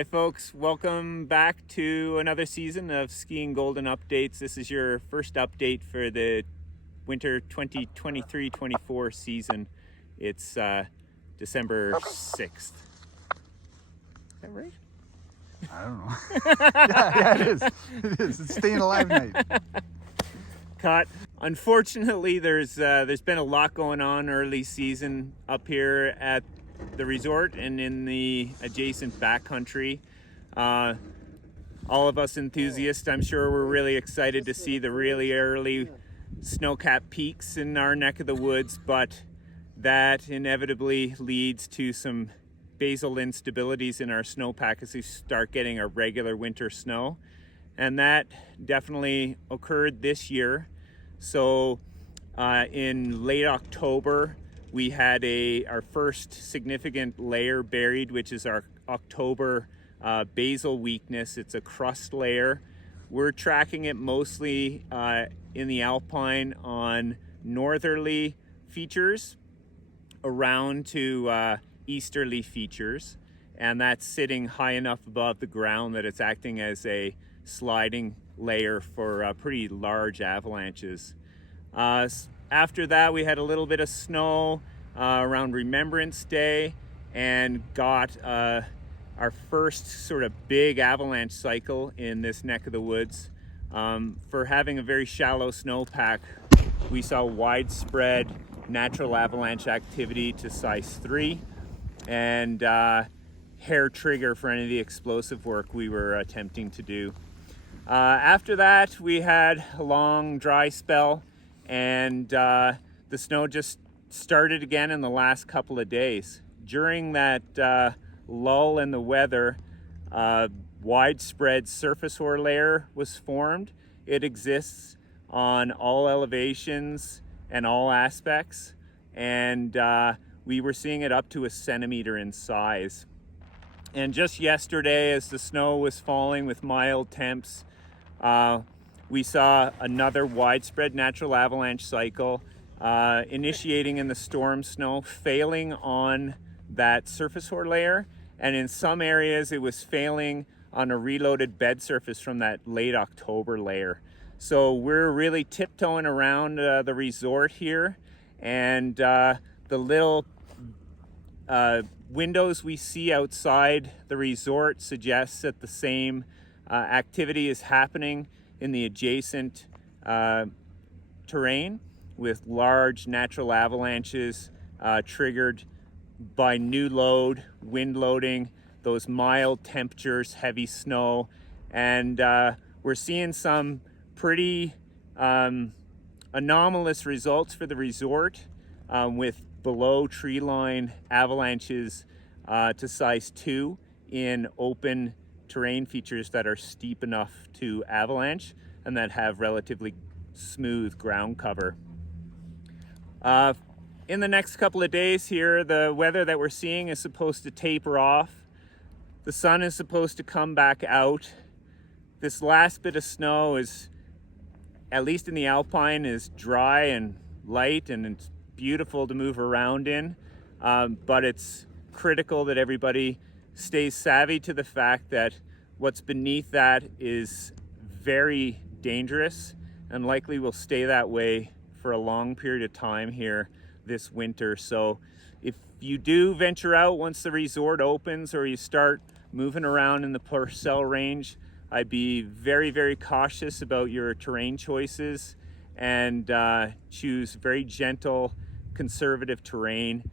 Hi folks, welcome back to another season of Skiing Golden Updates. This is your first update for the winter 2023-24 season. It's December 6th. Is that right? I don't know. yeah, it is. It is. It's staying alive night. Cut. Unfortunately, there's been a lot going on early season up here at the resort and in the adjacent backcountry. All of us enthusiasts, I'm sure, we're really excited to see the really early snow-capped peaks in our neck of the woods, but that inevitably leads to some basal instabilities in our snowpack as we start getting our regular winter snow, and that definitely occurred this year. So in late October we had our first significant layer buried, which is our October basal weakness. It's a crust layer. We're tracking it mostly in the Alpine on northerly features around to easterly features, and that's sitting high enough above the ground that it's acting as a sliding layer for pretty large avalanches. After that, we had a little bit of snow around Remembrance Day and got our first sort of big avalanche cycle in this neck of the woods. For having a very shallow snowpack, we saw widespread natural avalanche activity to size 3 and hair trigger for any of the explosive work we were attempting to do. After that, we had a long dry spell, and the snow just started again in the last couple of days. During that lull in the weather, widespread surface hoar layer was formed. It exists on all elevations and all aspects, and we were seeing it up to 1 centimeter in size. And just yesterday, as the snow was falling with mild temps, we saw another widespread natural avalanche cycle initiating in the storm snow, failing on that surface hoar layer, and in some areas it was failing on a reloaded bed surface from that late October layer. So we're really tiptoeing around the resort here, and the little windows we see outside the resort suggests that the same activity is happening in the adjacent terrain, with large natural avalanches triggered by new load, wind loading, those mild temperatures, heavy snow, and we're seeing some pretty anomalous results for the resort, with below tree line avalanches to size 2 in open terrain features that are steep enough to avalanche and that have relatively smooth ground cover. In the next couple of days here, the weather that we're seeing is supposed to taper off. The sun is supposed to come back out. This last bit of snow is, at least in the Alpine, is dry and light, and it's beautiful to move around in, but it's critical that everybody stays savvy to the fact that what's beneath that is very dangerous and likely will stay that way for a long period of time here this winter. So if you do venture out once the resort opens, or you start moving around in the Purcell range, I'd be very, very cautious about your terrain choices and choose very gentle, conservative terrain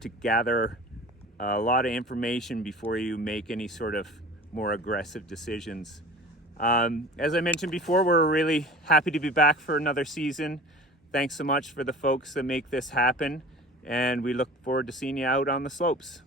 to gather a lot of information before you make any sort of more aggressive decisions. As I mentioned before, we're really happy to be back for another season. Thanks so much for the folks that make this happen, and we look forward to seeing you out on the slopes.